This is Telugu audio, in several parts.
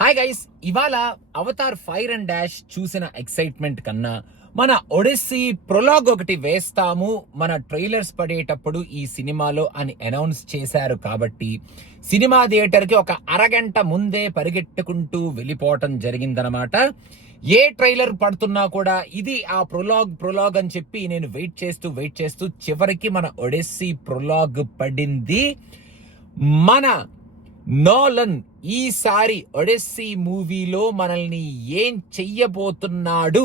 హాయ్ గైస్, ఇవాళ అవతార్ ఫైర్ అండ్ డాష్ చూసిన ఎక్సైట్మెంట్ కన్నా మన ఒడిస్సీ ప్రొలాగ్ ఒకటి వేస్తాము మన ట్రైలర్స్ పడేటప్పుడు ఈ సినిమాలో అని అనౌన్స్ చేశారు. కాబట్టి సినిమా థియేటర్కి ఒక అరగంట ముందే పరిగెట్టుకుంటూ వెళ్ళిపోవటం జరిగిందనమాట. ఏ ట్రైలర్ పడుతున్నా కూడా ఇది ఆ ప్రొలాగ్ అని చెప్పి నేను వెయిట్ చేస్తూ చివరికి మన ఒడిస్సీ ప్రొలాగ్ పడింది. మన నోలన్ ఈసారి ఒడిస్సీ మూవీలో మనల్ని ఏం చెయ్యబోతున్నాడు,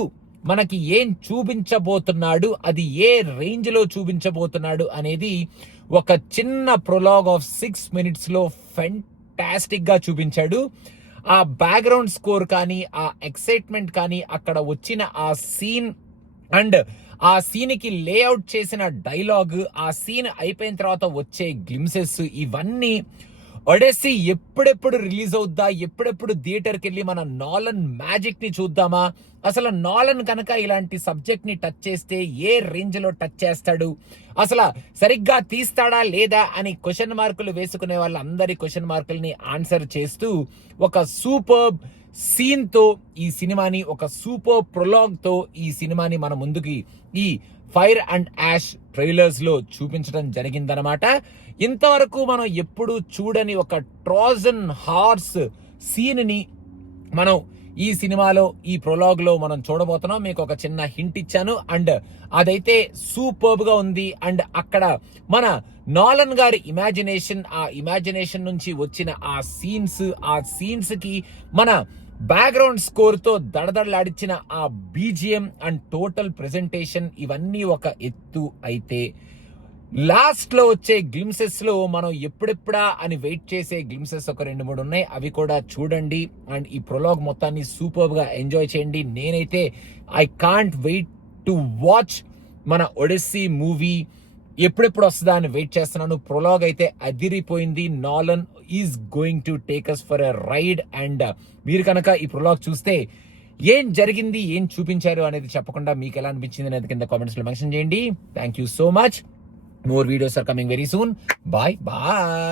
మనకి ఏం చూపించబోతున్నాడు, అది ఏ రేంజ్ లో చూపించబోతున్నాడు అనేది ఒక చిన్న ప్రొలాగ్ ఆఫ్ 6 minutes లో ఫెంటాస్టిక్ గా చూపించాడు. ఆ బ్యాక్గ్రౌండ్ స్కోర్ కానీ, ఆ ఎక్సైట్మెంట్ కానీ, అక్కడ వచ్చిన ఆ సీన్ అండ్ ఆ సీన్ కి లేఅవుట్ చేసిన డైలాగ్, ఆ సీన్ అయిపోయిన తర్వాత వచ్చే గ్లిమ్సెస్, ఇవన్నీ ఒడిస్సీ ఎప్పుడెప్పుడు రిలీజ్ అవుద్దా, ఎప్పుడెప్పుడు థియేటర్కి వెళ్ళి మన నోలన్ మ్యాజిక్ ని చూద్దామా, అసలు నోలన్ కనుక ఇలాంటి సబ్జెక్ట్ ని టచ్ చేస్తే ఏ రేంజ్ లో టచ్ చేస్తాడు, అసలు సరిగ్గా తీస్తాడా లేదా అని క్వశ్చన్ మార్కులు వేసుకునే వాళ్ళందరి క్వశ్చన్ మార్కుల్ని ఆన్సర్ చేస్తూ ఒక సూపర్ సీన్ తో ఈ సినిమాని, ఒక సూపర్ ప్రొలాగ్ తో ఈ సినిమాని మన ముందుకి ఈ ఫైర్ అండ్ యాష్ ట్రైలర్స్ లో చూపించడం జరిగిందనమాట. ఇంతవరకు మనం ఎప్పుడు చూడని ఒక ట్రోజన్ హార్స్ సీన్ ని మనం ఈ సినిమాలో, ఈ ప్రొలాగ్ లో మనం చూడబోతున్నాం. మీకు ఒక చిన్న హింట్ ఇచ్చాను అండ్ అదైతే సూపర్బ్ గా ఉంది. అండ్ అక్కడ మన నోలన్ గారి ఇమాజినేషన్, ఆ ఇమాజినేషన్ నుంచి వచ్చిన ఆ సీన్స్ కి మన బ్యాక్గ్రౌండ్ స్కోర్ తో దడదడలాడిచ్చిన ఆ బీజిఎం అండ్ టోటల్ ప్రెజెంటేషన్, ఇవన్నీ ఒక ఎత్తు అయితే లాస్ట్ లో వచ్చే గ్లిమ్సెస్ లో మనం ఎప్పుడెప్పుడా అని వెయిట్ చేసే గ్లిమ్సెస్ ఒక 2-3 ఉన్నాయి. అవి కూడా చూడండి అండ్ ఈ ప్రొలాగ్ మొత్తాన్ని సూపర్ గా ఎంజాయ్ చేయండి. నేనైతే I can't wait to watch మన ఒడిస్సీ మూవీ ఎప్పుడెప్పుడు వస్తుందా అని వెయిట్ చేస్తున్నాను. ప్రొలాగ్ అయితే అదిరిపోయింది. Nolan is going to take us for a ride. And మీరు కనుక ఈ ప్రొలాగ్ చూస్తే ఏం జరిగింది, ఏం చూపించారు అనేది చెప్పకుండా మీకు ఎలా అనిపించింది అనేది కింద కామెంట్స్ లో మెన్షన్ చేయండి. Thank you so much. More videos are coming very soon. Bye.